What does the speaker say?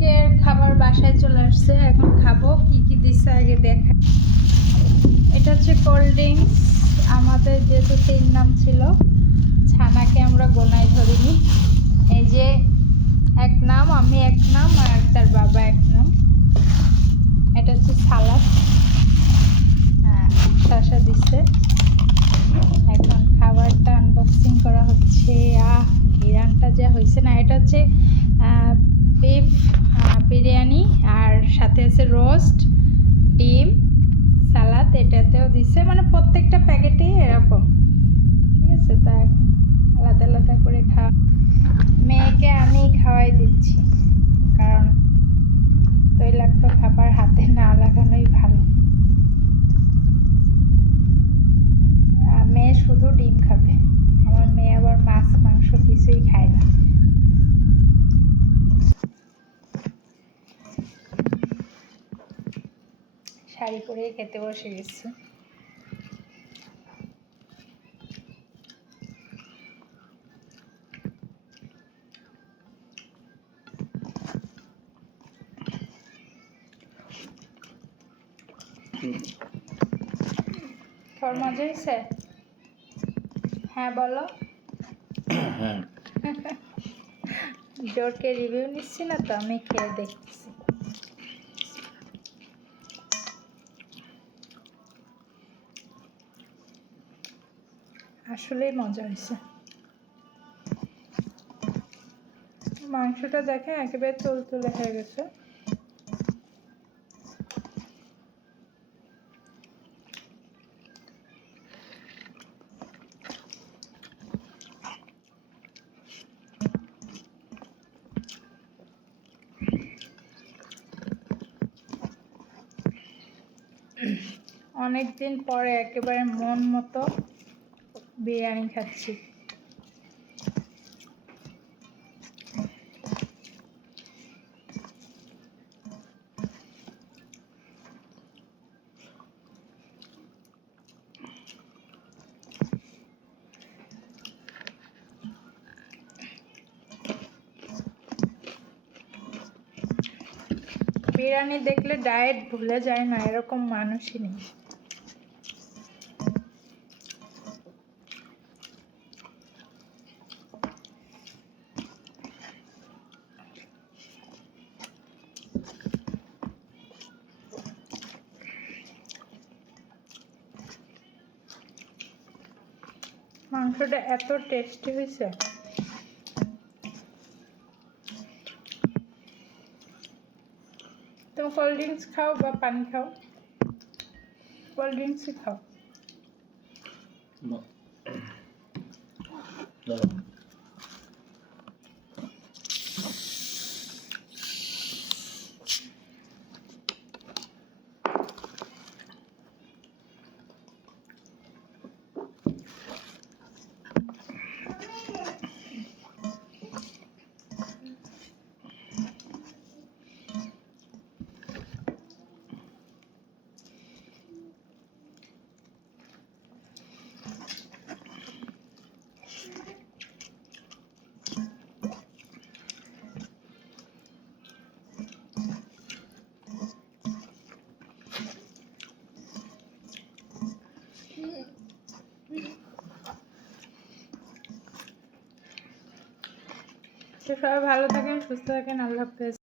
আজকের খাবার বাসায় চলে আসছে, এখন খাবো। কি কি দিচ্ছে আগে দেখা। এটা হচ্ছে কোল্ড ড্রিঙ্কস। আমাদের যেহেতু 3 নাম ছিল, ছানাকে আমরা গোনায় ধরিনি। এই যে 1 নাম, আমি 1 নাম, আর তার বাবা 1 নাম। এটা হচ্ছে সালাদ, হ্যাঁ, শসা দিচ্ছে। এখন খাবারটা আনবক্সিং করা হচ্ছে। ঘিরানটা যা হয়েছে না। এটা হচ্ছে বিফ বিরিয়ানি, আর সাথে আছে রোস্ট, ডিম, সালাদ। এটাতেও দিচ্ছে, মানে প্রত্যেকটা প্যাকেটেই এরকম, ঠিক আছে। তা আলাদা আলাদা করে খাওয়া। মেয়েকে আমি খাওয়াই দিচ্ছি, কারণ তৈলাক্ত খাবার হাতে না লাগানোই ভালো। মেয়ে শুধু ডিম খাবে। আমার মেয়ে আবার মাছ মাংস কিছুই খায় না। শাড়ি পরেই খেতে বসে গেছি। তোর মজা হয়েছে? হ্যাঁ বলো। জোরকে রিভিউ নিচ্ছি না তো, আমি খেয়ে দেখতেছি। আসলেই মজা হয়েছে। মাংসটা দেখে একেবারে তুলতুলে হয়ে গেছে। অনেকদিন পরে একেবারে মন মতো বিরিয়ানি খাচ্ছি। বিরিয়ানি দেখলে ডায়েট ভুলে যায় না, এরকম মানুষই নেই। মাংসটা এত টেস্টি হয়েছে। তুমি কোল্ড ড্রিঙ্কস খাও বা পানি খাও? কোল্ড ড্রিঙ্কসই খাও। সবাই ভালো থাকেন, সুস্থ থাকেন। আল্লাহ হাফেজ।